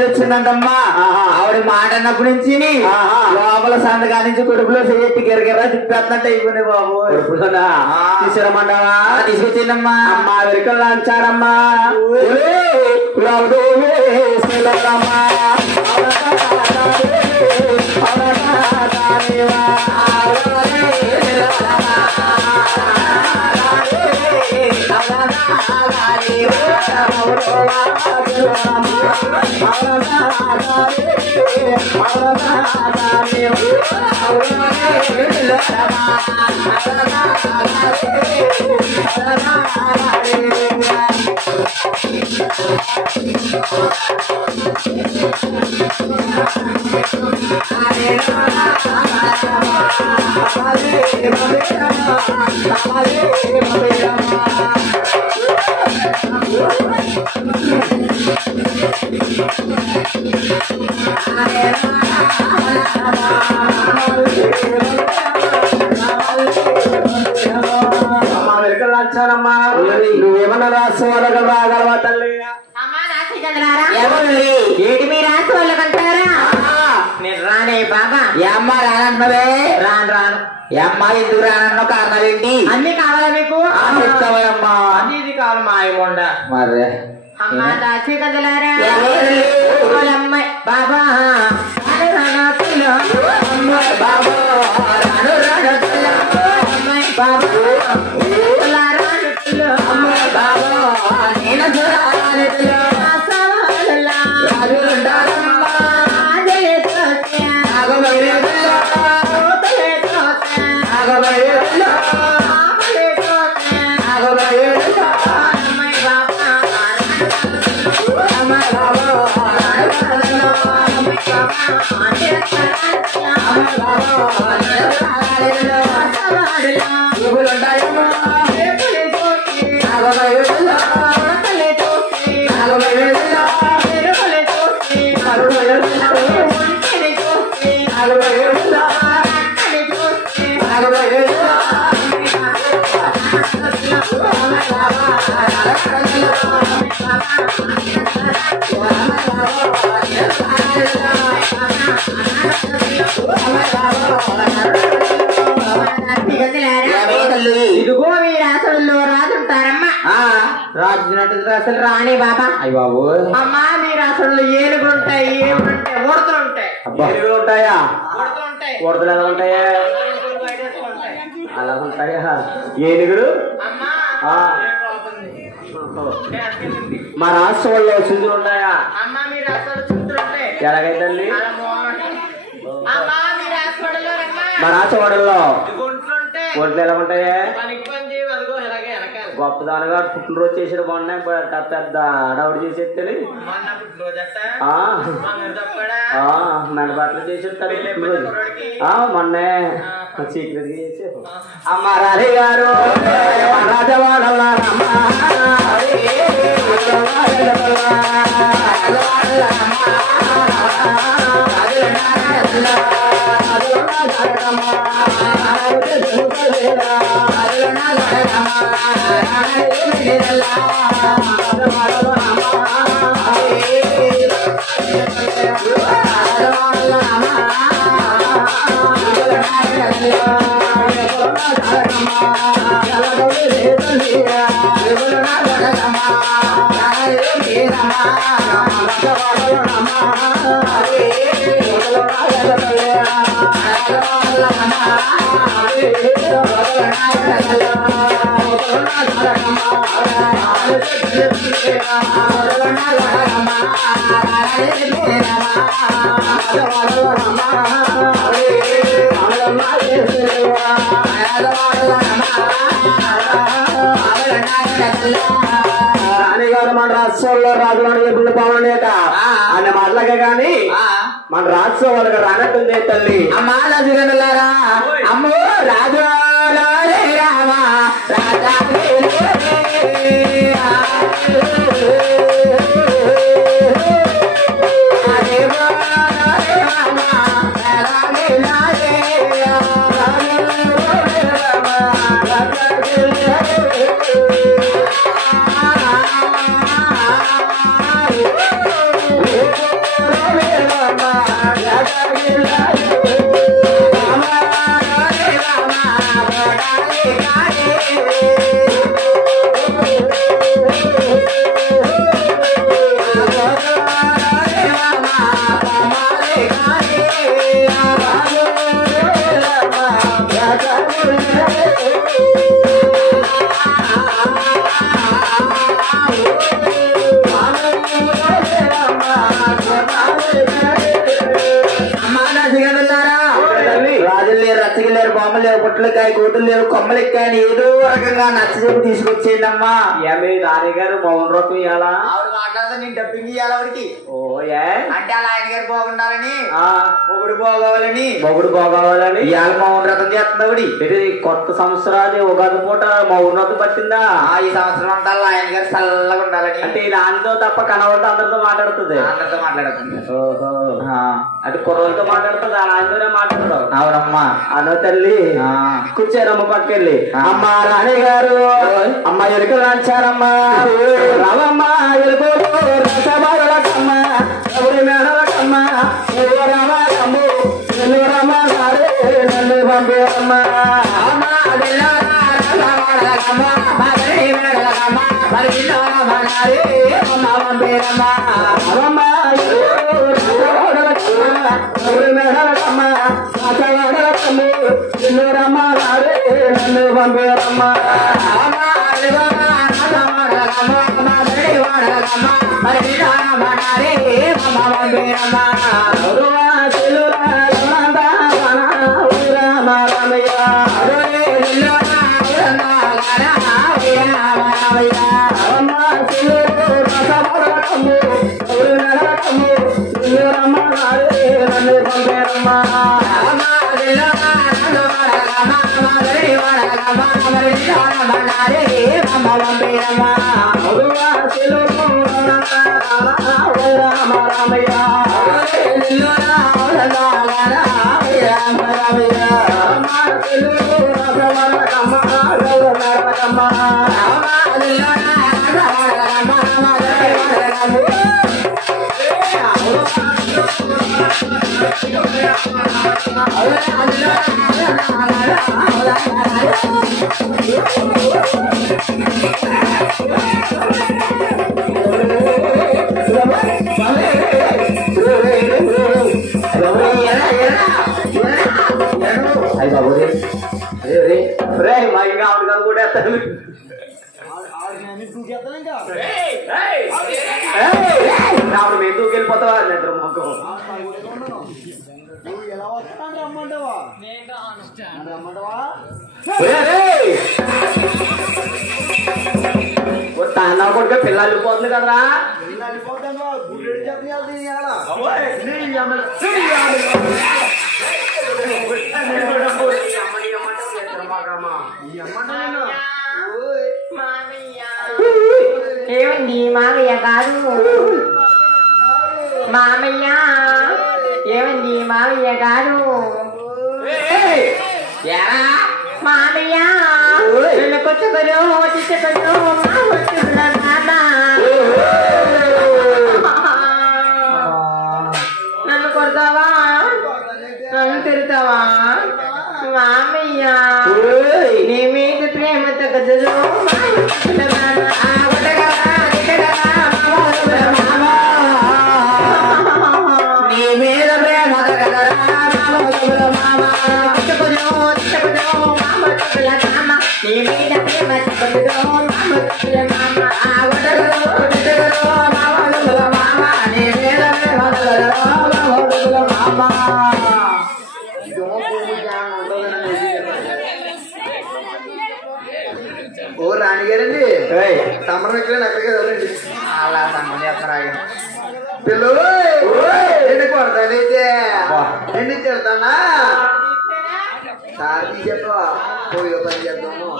వచ్చిందంటమ్మా ఆవిడ మాట అన్నప్పటి నుంచి లోపల సందగా నుంచి కొడుకులో చేతి గిరగిరా తిప్పేస్తున్నట్టు అయిపోయింది బాబు. తీసుకురమ్మంటావా? తీసుకొచ్చిందమ్మా. అమ్మా వెనుకలు అంచారమ్మా. నువ్వేమన్నా రాసి వాళ్ళగా రాగలవా తల్లి? ఏంటి మీ రాసి వాళ్ళకంటారా? నేను రానే బాబా. ఏమ్మ రానంటున్నావే? రాను రాను. ఏమ్మా ఎందుకు రానన్న కారణాలు ఏంటి? అన్ని కావాలా మీకు? చెప్తావమ్మా. అన్ని ఇది కావాలి మా అమ్మండ. మరే అమ్మా దాచి కదలారా అమ్మాయి బాబా బాబా అమ్మాయి బాబా ఇదిగో మీ రాసంలో రాజుంటారమ్మా. రాజు అసలు రాణి బాబా అయ్య బాబు అమ్మా మీ రాష్ట్రంలో ఏనుగులు ఉంటాయి ఏముంటాయి ఉడతలు ఉంటాయి ఏనుగులు ఉంటాయా ఉడతలు ఎలా ఉంటాయా అలా ఉంటాయా ఏనుగులు మా రాష్ట్రంలో చుందులు ఉంటాయా ఎలాగైతండి మా రాష్ట్రంలో ఒంట్లు ఎలా ఉంటాయా గొప్పదానిగా పుట్టినరోజు చేసాడు బాగున్నాయి పెద్ద అడవుడు చేసేస్తే మెడబాట్లు చేసాడు పుట్టినరోజు మొన్నే సీక్రెట్ చేసాడు అమ్మ రాధే గారు రాజవాడమ్మ మన రాష్ట్రంలో రాజులను ఎప్పుడు బాగుండేట అన్న మాటలకే గాని మన రాష్ట్రం వాళ్ళకి రానట్టుంది తల్లి అమ్మా రాజులారా అమ్మో రాజు రామా రాజా పొట్లకాయ కోతులు లేవు కొమ్మలు ఎక్కాయని ఏదో రకంగా నచ్చజెప్పి తీసుకొచ్చేయండి అమ్మా ఏమి రాణి గారు మౌన రూపం ఇవ్వాలా ఆవిడ మాట్లాడితే నేను డబ్బింగ్ ఇవ్వాలి ఆవిడకి ఓ ఏ అంటే అలా ఆయన గారు బాగుండాలని మొగుడు బాగోవాలని ఇవాళ మౌన రథం చేస్తుంది ఆవిడ ఇది కొత్త సంవత్సరాది ఉగాది పూట మౌన రథం పట్టిందా ఈ సంవత్సరం అంతా ఆయన గారు చల్లగా ఉండాలని అంటే నాన్నతో తప్ప కనవలతో అందరితో మాట్లాడుతుంది ఓహో అది కుర్రలతో మాట్లాడుతుంది ఆయనతోనే మాట్లాడదు అవునమ్మా అనో తల్లి కూర్చారమ్మ పట్టుకెళ్ళి అమ్మ రాణి గారు అమ్మ ఎలుకలు రాచారమ్మా రామమ్మ ఎలుకో రసబాలకమ్మ ఎవరి మేడలకమ్మ రామమ్మ నన్ను పంపేరమ్మ అమ్మ Thank you. ఆవిడ మేము దూకెళ్ళిపోతావా నిద్ర మొక్క ఎలా వస్తాను రమ్మంటావా రమ్మంటావా తానా కొడుకు పిల్లలు వెళ్ళిపోతుంది కదరా వెళ్ళిపోతాను గుడ్డు చెప్పి ఏమండి మామయ్య గారు మామయ్య ఏమండి మామయ్య గారు మామయ్య కొట్టుకరు చిట్టుకరు నన్ను కొడతావా నన్ను తిడతావా మామయ్య నీ మీద ప్రేమ తగ్గదు నీ మీద ప్రేమ నీ మీద ప్రేమ ఓ రాణిగారండి తమరం ఇక్కడ ఎక్కడికి వెళ్ళండి అలా సంబంధం చేస్తున్నారు పిల్లలు ఎన్ని కొడతానైతే ఎన్ని తిడతానా సార్ చెప్పవా పోయో పని చేద్దాము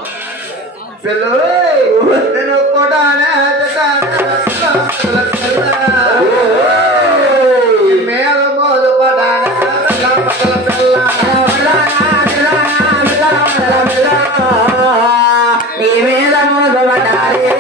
పిల్లలు నేను కొడానే మీద మోదు పడానే పిల్ల నీ మీద మోదపడాలి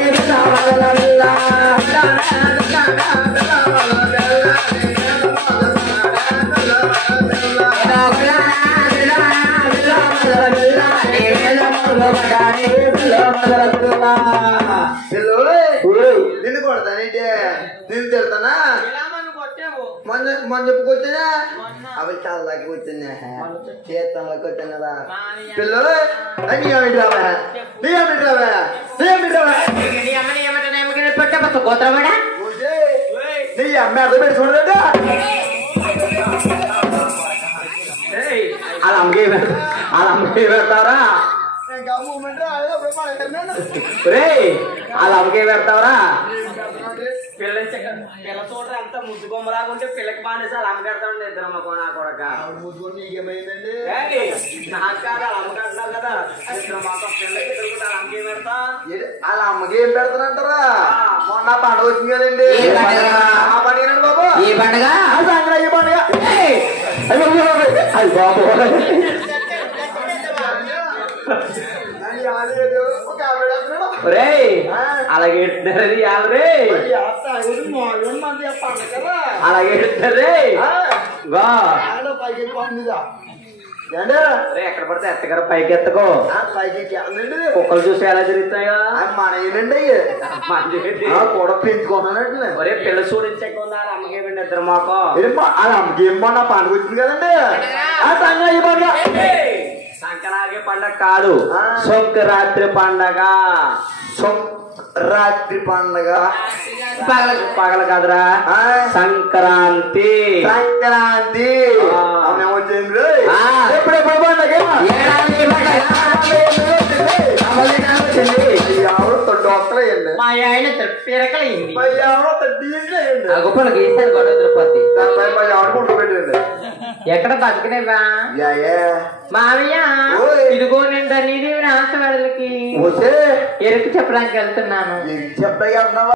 నిన్ను కొడతానంటే నిన్ను తిడతానా మొన్న చెప్పుకొచ్చానా అవి చల్లకి వచ్చిందా చేతంలోకి వచ్చినదా పిల్లలు నీ ఏమిటి రావా నీ ఏమిటి రావా నీ ఏమిటి రావా గోత్రవాడా నీ అమ్మ అర్థం పెట్టి చూడదా అలా అమ్మకే పెడతావరా రే అలా అమ్మకే పెడతావరా పిల్ల చూడరా అంత ముద్దు కొమ్మలాగుంటే పిల్లకి బానేసి అలా అమ్మకెడతామండి ఇద్దరు నా కొడక నీకేమైందండి నాకు కాదు అలా అమ్మకెడతావు కదా ఇద్దరు మాకు పిల్లకి తిరుగుతా అమ్మకే పెడతా వాళ్ళ అమ్మకి ఏం పెడతారంటారా మొన్న పండుగ వచ్చింది కదండి ఆ పండుగ బాబు ఈ పండుగ సంక్రాంతి పండుగ అది బాబు రే అలాగే ఎడుతున్నారు యావరే అలాగే ఎడుతారే వా ఎక్కడ పడితే ఎత్తగారు పైకి ఎత్తకో కుక్కలు చూసి ఎలా తిరుగుతాయో మన ఏంటండి కూడా పెంచుకున్నానండి ఒరే పిల్ల చూడించకుండా అమ్మకేమండి ఇద్దరు మాకు వాళ్ళ అమ్మకి ఏం పండుగ పండుగ వచ్చింది కదండి ఆ సంక్రాంతి పండుగ సంక్రాంతి పండగ కాదు సంక్రాంతి పండగ రాత్రి పండుగ పగల కాదురా సంక్రాంతి సంక్రాంతి వచ్చింది ఎప్పుడెప్పుడు పండుగ మా ఆయన పిరకలైంది గొప్పలు గీసారు గొడవ తిరుపతి పెట్టండి ఎక్కడ బతికినేవా మావయ్య ఇదిగో నేను నీదేవి ఆశ వాళ్ళకి ఎరుకు చెప్పడానికి వెళ్తున్నాను చెప్పగా